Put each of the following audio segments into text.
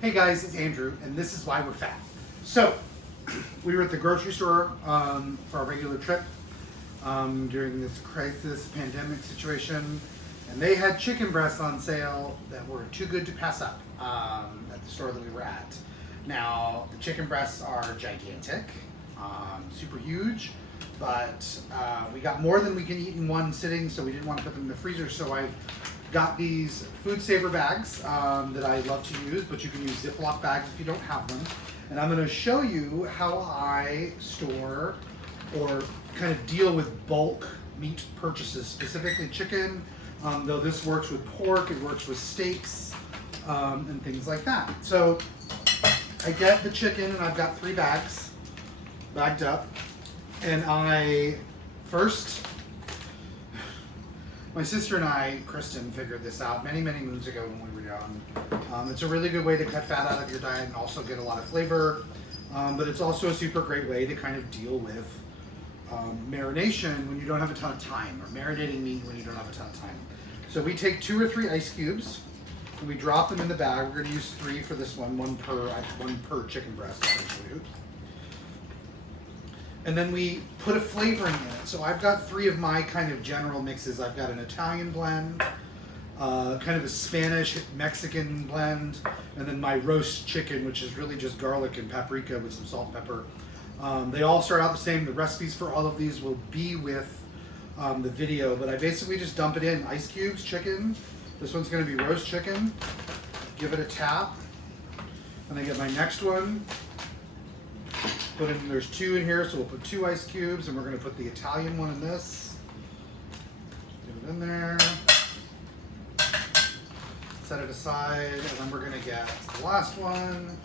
Hey guys, it's Andrew, and this is why we're fat. So, we were at the grocery store for our regular trip during this crisis pandemic situation, and they had chicken breasts on sale that were too good to pass up at the store that we were at. Now, the chicken breasts are gigantic, super huge, but we got more than we can eat in one sitting, so we didn't want to put them in the freezer, so I got these food saver bags that I love to use, but you can use Ziploc bags if you don't have them. And I'm going to show you how I store or kind of deal with bulk meat purchases, specifically chicken, though this works with pork, it works with steaks, and things like that. So I get the chicken, and I've got 3 bags bagged up, and my sister and I, Kristen, figured this out many moons ago when we were young. It's a really good way to cut fat out of your diet and also get a lot of flavor, but it's also a super great way to kind of deal with marination when you don't have a ton of time, or marinating meat when you don't have a ton of time. So we take 2 or 3 ice cubes, and we drop them in the bag. We're going to use 3 for this one per chicken breast, actually. And then we put a flavoring in it. So I've got 3 of my kind of general mixes. I've got an Italian blend, kind of a Spanish Mexican blend, and then my roast chicken, which is really just garlic and paprika with some salt and pepper. They all start out the same. The recipes for all of these will be with the video, but I basically just dump it in. Ice cubes, chicken. This one's going to be roast chicken. Give it a tap. And I get my next one. There's 2 in here, so we'll put 2 ice cubes, and we're going to put the Italian one in this. Get it in there. Set it aside, and then we're going to get the last one.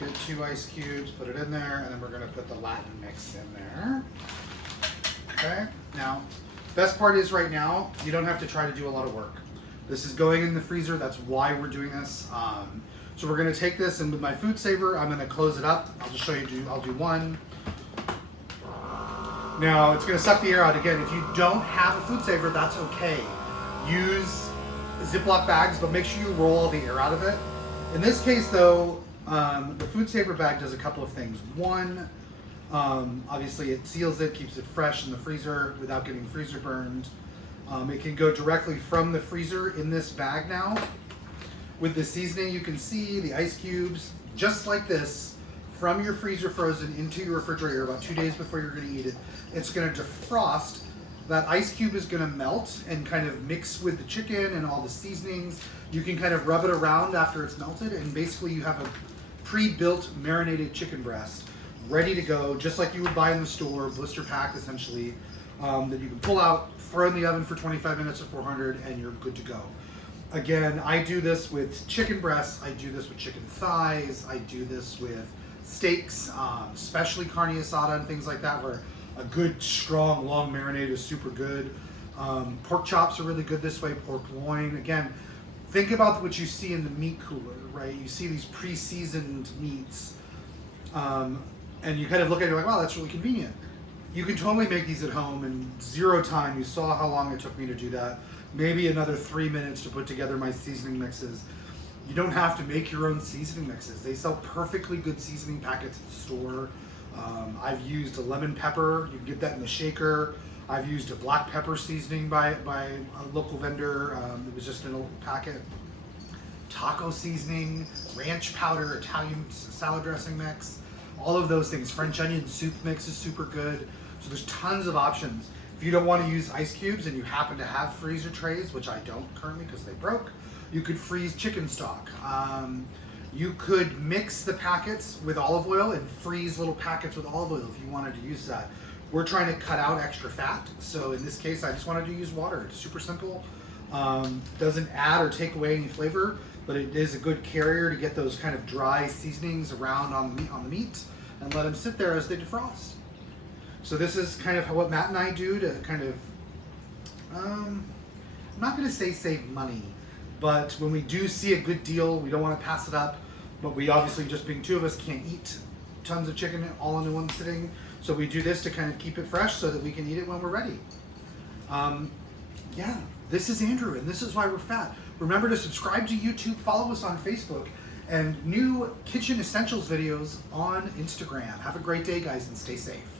Get 2 ice cubes, put it in there, and then we're going to put the Latin mix in there. Okay, now, best part is right now, you don't have to try to do a lot of work. This is going in the freezer, that's why we're doing this. So we're going to take this, and with my food saver, I'm going to close it up. I'll just show you, I'll do one. Now, it's going to suck the air out again. If you don't have a food saver, that's okay. Use Ziploc bags, but make sure you roll all the air out of it. In this case, though, the food saver bag does a couple of things. One, obviously it seals it, keeps it fresh in the freezer without getting freezer burned. It can go directly from the freezer in this bag now. With the seasoning, you can see the ice cubes, just like this, from your freezer frozen into your refrigerator about 2 days before you're going to eat it. It's going to defrost. That ice cube is going to melt and kind of mix with the chicken and all the seasonings. You can kind of rub it around after it's melted, and basically you have a pre-built marinated chicken breast ready to go, just like you would buy in the store, blister packed essentially, that you can pull out, throw in the oven for 25 minutes at 400, and you're good to go. Again, I do this with chicken breasts, I do this with chicken thighs, I do this with steaks, especially carne asada and things like that, where a good, strong, long marinade is super good. Pork chops are really good this way, pork loin. Again, think about what you see in the meat cooler, right? You see these pre-seasoned meats, and you kind of look at it like, wow, that's really convenient. You can totally make these at home in 0 time. You saw how long it took me to do that. Maybe another 3 minutes to put together my seasoning mixes. You don't have to make your own seasoning mixes. They sell perfectly good seasoning packets at the store. I've used a lemon pepper. You can get that in the shaker. I've used a black pepper seasoning by a local vendor. It was just in a packet. Taco seasoning, ranch powder, Italian salad dressing mix. All of those things. French onion soup mix is super good. So there's tons of options. If you don't want to use ice cubes and you happen to have freezer trays, which I don't currently because they broke, you could freeze chicken stock. You could mix the packets with olive oil and freeze little packets with olive oil if you wanted to use that. We're trying to cut out extra fat, so in this case I just wanted to use water. It's super simple. Doesn't add or take away any flavor, but it is a good carrier to get those kind of dry seasonings around on the meat and let them sit there as they defrost. So this is kind of what Matt and I do to kind of, I'm not going to say save money, but when we do see a good deal, we don't want to pass it up, but we obviously, just being 2 of us, can't eat tons of chicken all in one sitting. So we do this to kind of keep it fresh so that we can eat it when we're ready. Yeah, this is Andrew, and this is why we're fat. Remember to subscribe to YouTube, follow us on Facebook, and new kitchen essentials videos on Instagram. Have a great day, guys, and stay safe.